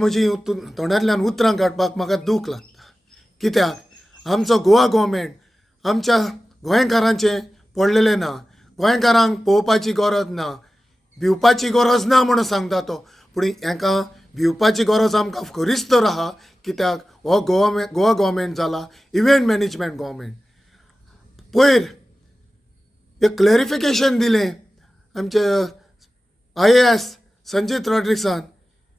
म्हजी तोंडांतल्यान उतरां काडपाक म्हाका दूख लागता. कित्याक आमचो गोवा गव्हर्मेंट आमच्या गोंयकारांचें पडलेलें ना. गोंयकारांक पळोवपाची गरज ना, भिवपाची गरज ना म्हणून सांगता तो. पूण हाका भिवपाची गरज आमकां खरीच तर आहा. कित्याक हो गोवा गव्हर्मेंट जाला इव्हेंट मॅनेजमेंट गव्हर्मेंट. पयर एक क्लॅरिफिकेशन दिलें आमचे IAS संजीत रॉड्रिक्सान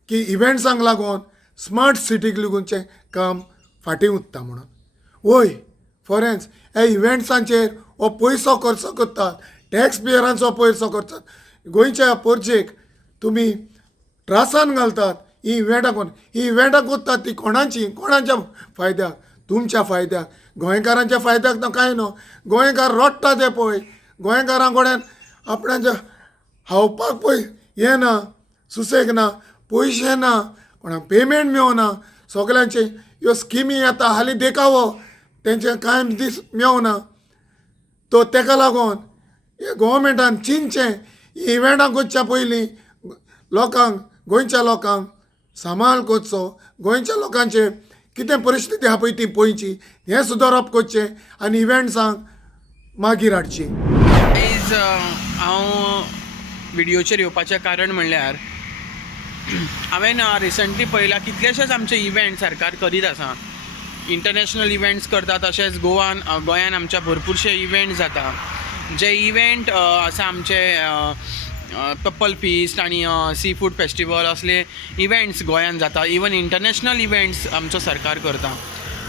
की इव्हेंट्सांक लागून स्मार्ट सिटीक लागूनचें काम फाटीं उरता म्हणून. वय फॉरेन्स ह्या इव्हेंट्सांचेर हो पयसो खर्च करतात, टॅक्स पेयरांचो पयसो करतात. गोंयच्या परजेक तुमी त्रासान घालतात. ही इव्हेंटां कोत्तात ती कोणाच्या फायद्याक? तुमच्या फायद्याक. गोंयकारांच्या फायद्याक तो कांय न्हू. गोंयकार रडटा ते पळय. गोंयकारां कडेन आपणाच्या हावपाक पळय हें ना, सुसेग ना, पयशे ना, कोणाक पेमेंट मेळना. सगल्यांचे ह्यो स्किमी येता हालीं देखावो तेंचे कांय दीस मेळना. तो तेका लागून हे गोवोरमेंटान चिंतचें. इव्हेंटां करच्या पयलीं लोकांक गोंयच्या लोकांक सांबाळ करचो. गोंयच्या लोकांचे कितें परिस्थिती आहा पळय ती पळोवची, हें सुदारप करचें आनी इव्हेंट्सांक मागीर हाडची. आयज हांव व्हिडियोचेर येवपाचें कारण म्हणल्यार हांवें रिसंटली पळयलां कितलेशेच आमचे इव्हेंट सरकार करीत आसा. इंटरनॅशनल इव्हेंट्स करता, तशेंच गोंयान आमच्या भरपूरशे इव्हेंट जाता. जे इव्हेंट आसा आमचे पप्पल फिस्ट आनी सी फूड फेस्टिवल असले इव्हेंट्स गोंयान जाता. इवन इंटरनॅशनल इव्हेंट्स आमचो सरकार करता.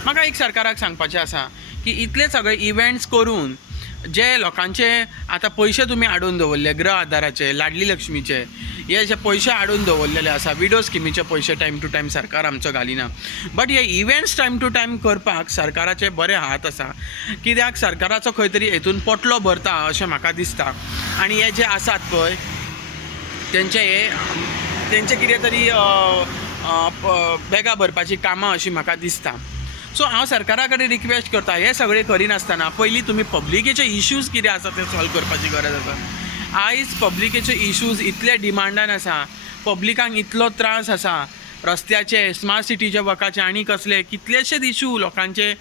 म्हाका एक सरकाराक सांगपाचें आसा की इतले सगळे इव्हेंट्स करून जे लोकांचे आतां पयशे तुमी हाडून दवरले, गृह आदाराचे, लाडली लक्ष्मीचे, हे जे पयशे हाडून दवरलेले आसा, विडो स्किमीचे पयशे टायम टू टायम सरकार आमचो घालिना. बट हे इव्हेंट्स टायम टू टायम करपाक सरकाराचे बरे हात आसा. कित्याक सरकाराचो खंय तरी हेतून पोटलो भरता अशें म्हाका दिसता. आनी हे जे आसात पळय तेंचे कितें तरी बॅगां भरपाची कामां अशी म्हाका दिसता. सो हांव सरकारा कडेन रिक्वेस्ट करता, हे सगळें करिनासतना पयलीं तुमी पब्लिकेचे इश्यूज कितें आसा ते सॉल्व करपाची गरज आसा. आयज पब्लिकेचे इश्यूज इतले डिमांडान आसा, पब्लिकांक इतलो त्रास आसा, रस्त्याचे, स्मार्ट सिटीचे वकाचे आनी कसले कितलेशेच इश्यू लोकांचे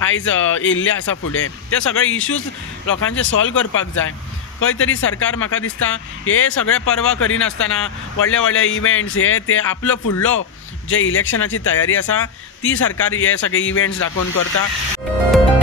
आयज येयल्ले आसा फुडें. ते सगळे इश्यूज लोकांचे सॉल्व करपाक जाय. खंय तरी सरकार म्हाका दिसता हे सगळे परवा करिनासतना व्हडले व्हडले इव्हेंट्स हे ते आपलो फुडलो जे इलेक्शनाची तयारी आसा ती सरकार हे सगळे इव्हेंट्स दाखोवन करता.